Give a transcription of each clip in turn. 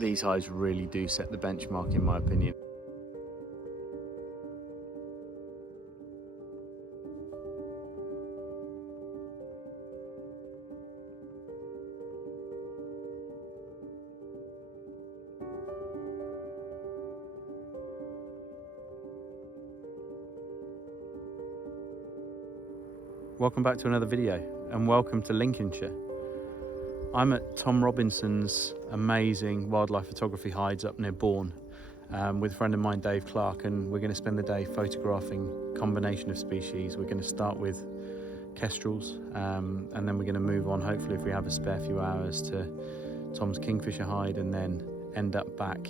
These hides really do set the benchmark in my opinion. Welcome back to another video and welcome to Lincolnshire. I'm at Tom Robinson's amazing wildlife photography hides up near Bourne with a friend of mine, Dave Clarke, and we're going to spend the day photographing a combination of species. We're going to start with Kestrels and then we're going to move on, hopefully if we have a spare few hours, to Tom's Kingfisher hide, and then end up back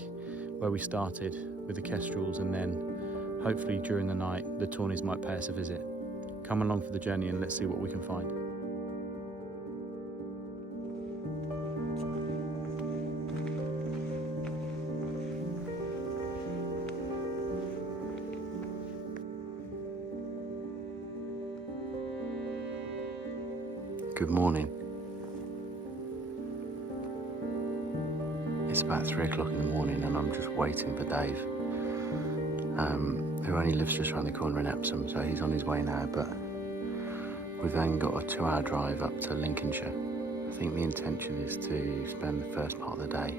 where we started with the Kestrels, and then hopefully during the night the Tawnies might pay us a visit. Come along for the journey and let's see what we can find. Good morning. It's about 3 o'clock in the morning and I'm just waiting for Dave, who only lives just around the corner in Epsom, so he's on his way now, but we've then got a 2-hour drive up to Lincolnshire. I think the intention is to spend the first part of the day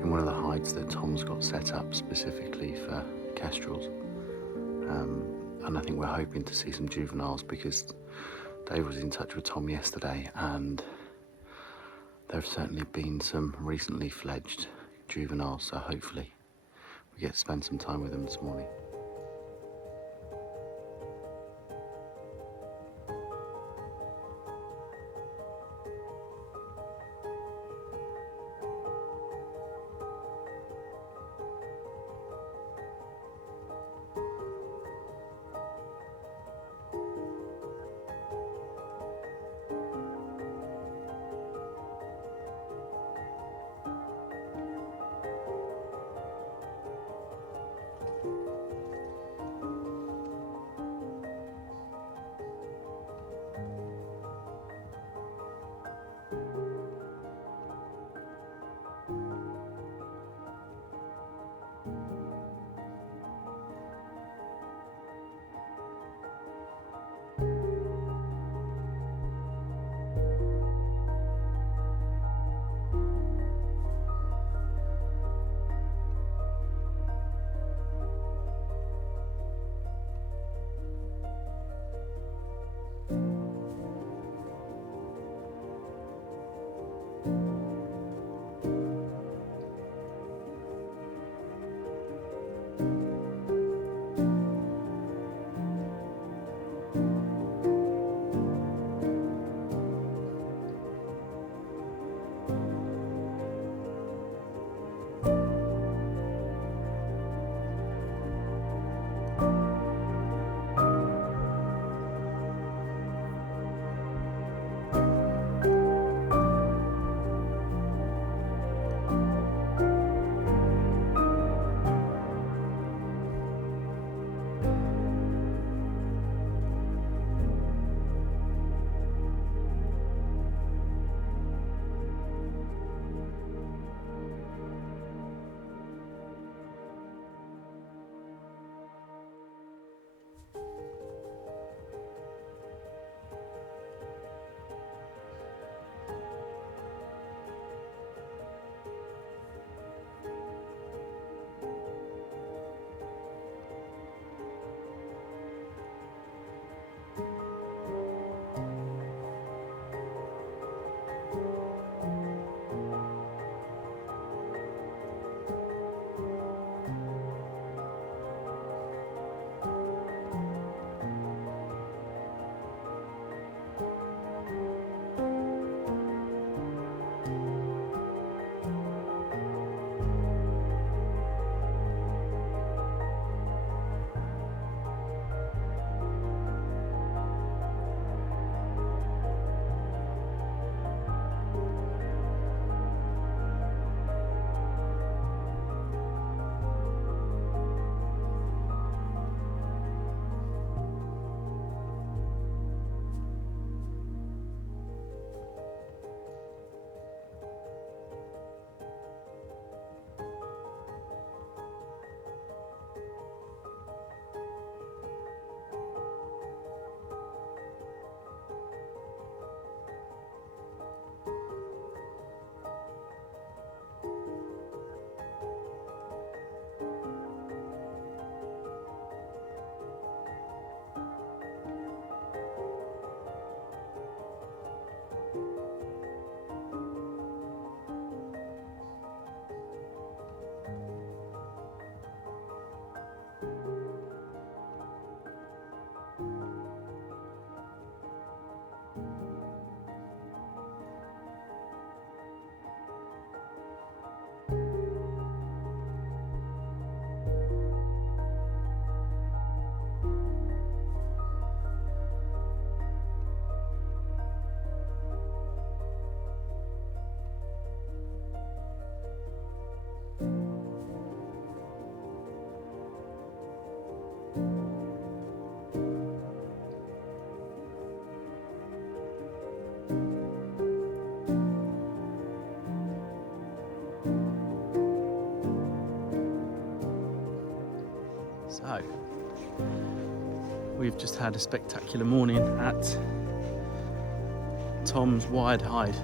in one of the hides that Tom's got set up specifically for Kestrels, and I think we're hoping to see some juveniles, because Dave was in touch with Tom yesterday and there have certainly been some recently fledged juveniles, so hopefully we get to spend some time with them this morning. So, we've just had a spectacular morning at Tom's wired hide.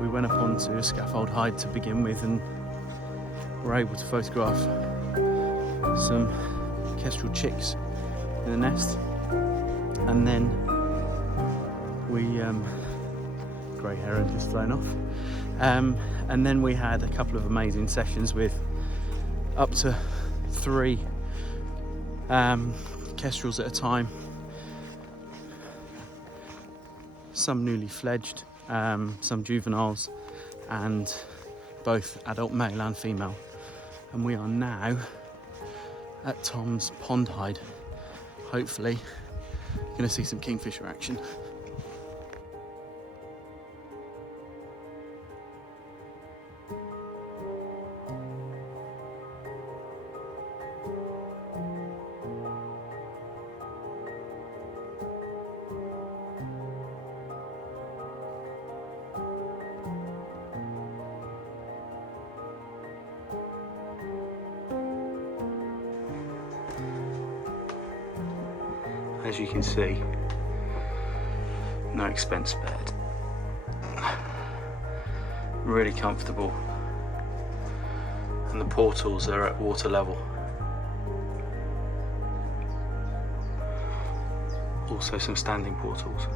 We went up onto a scaffold hide to begin with and were able to photograph some kestrel chicks in the nest, and then we grey heron just flown off, and then we had a couple of amazing sessions with up to 3 kestrels at a time, some newly fledged, some juveniles, and both adult male and female. And we are now at Tom's pond hide, hopefully going to see some kingfisher action. As you can see, no expense spared. Really comfortable, and the portals are at water level. Also some standing portals.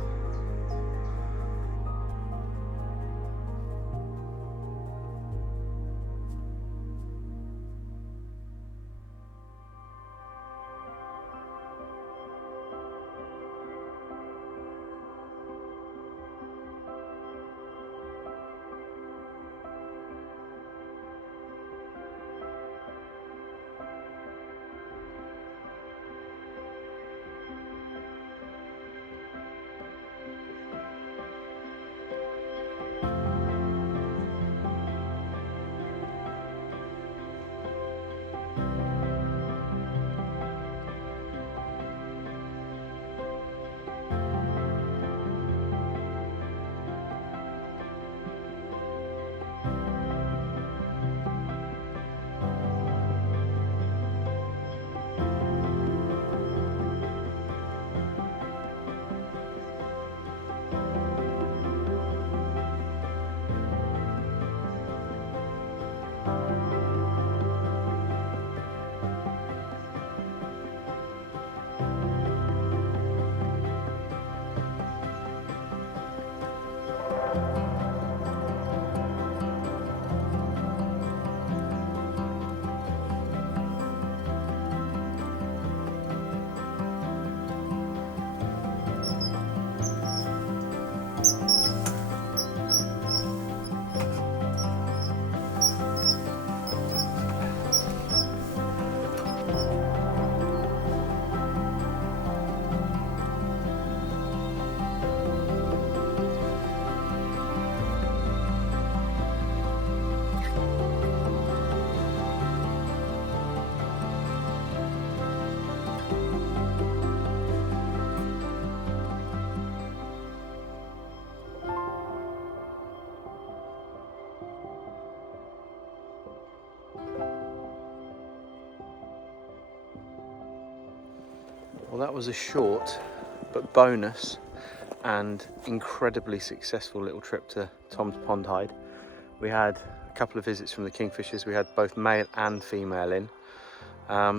Well, that was a short but bonus and incredibly successful little trip to Tom's pond hide. We had a couple of visits from the Kingfishers. We had both male and female in,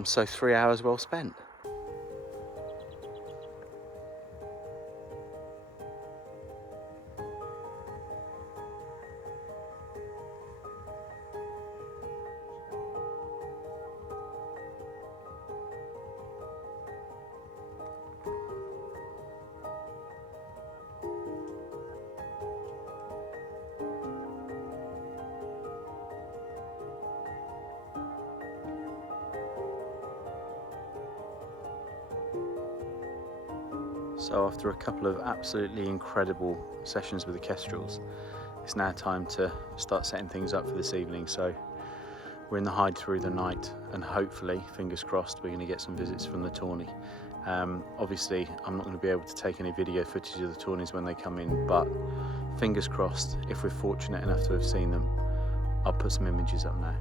so 3 hours well spent. So after a couple of absolutely incredible sessions with the Kestrels, it's now time to start setting things up for this evening. So we're in the hide through the night, and hopefully, fingers crossed, we're going to get some visits from the Tawny. Obviously, I'm not going to be able to take any video footage of the Tawnies when they come in, but fingers crossed, if we're fortunate enough to have seen them, I'll put some images up now.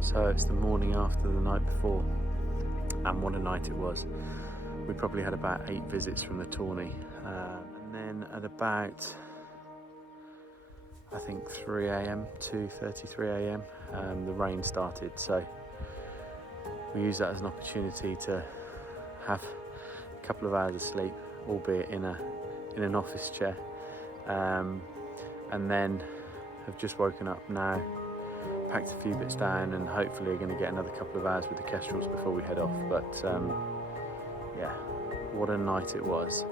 So it's the morning after the night before, and what a night it was. We probably had about 8 visits from the Tawny, and then at about, I think 3 a.m, 2:33 a.m, the rain started. So we used that as an opportunity to have a couple of hours of sleep, albeit in an office chair, and then have just woken up now, packed a few bits down, and hopefully are going to get another couple of hours with the Kestrels before we head off. But yeah, what a night it was.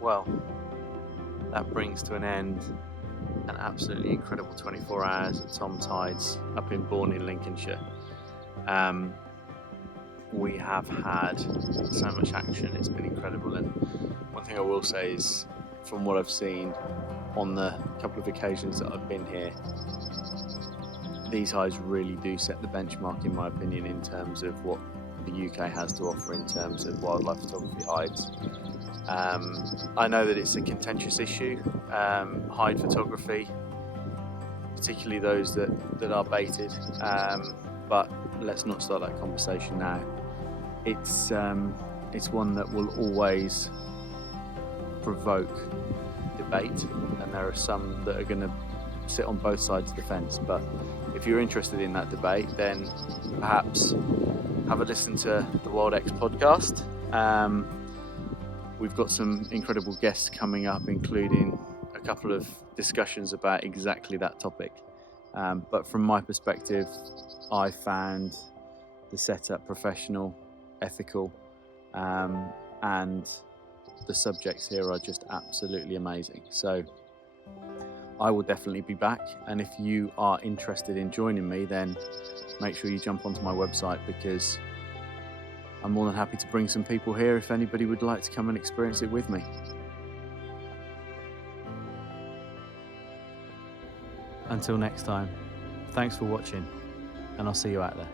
Well, that brings to an end an absolutely incredible 24 hours at Tom Tides up in Bourne in Lincolnshire. We have had so much action, it's been incredible, and one thing I will say is, from what I've seen on the couple of occasions that I've been here, these hides really do set the benchmark, in my opinion, in terms of what the UK has to offer in terms of wildlife photography hides. I know that it's a contentious issue, hide photography, particularly those that are baited, but let's not start that conversation now. It's one that will always provoke debate, and there are some that are going to sit on both sides of the fence. But if you're interested in that debate, then perhaps have a listen to the Wild X podcast. We've got some incredible guests coming up, including a couple of discussions about exactly that topic. But from my perspective, I found the setup professional, ethical, and the subjects here are just absolutely amazing. So I will definitely be back, and if you are interested in joining me, then make sure you jump onto my website, because I'm more than happy to bring some people here if anybody would like to come and experience it with me. Until next time, thanks for watching, and I'll see you out there.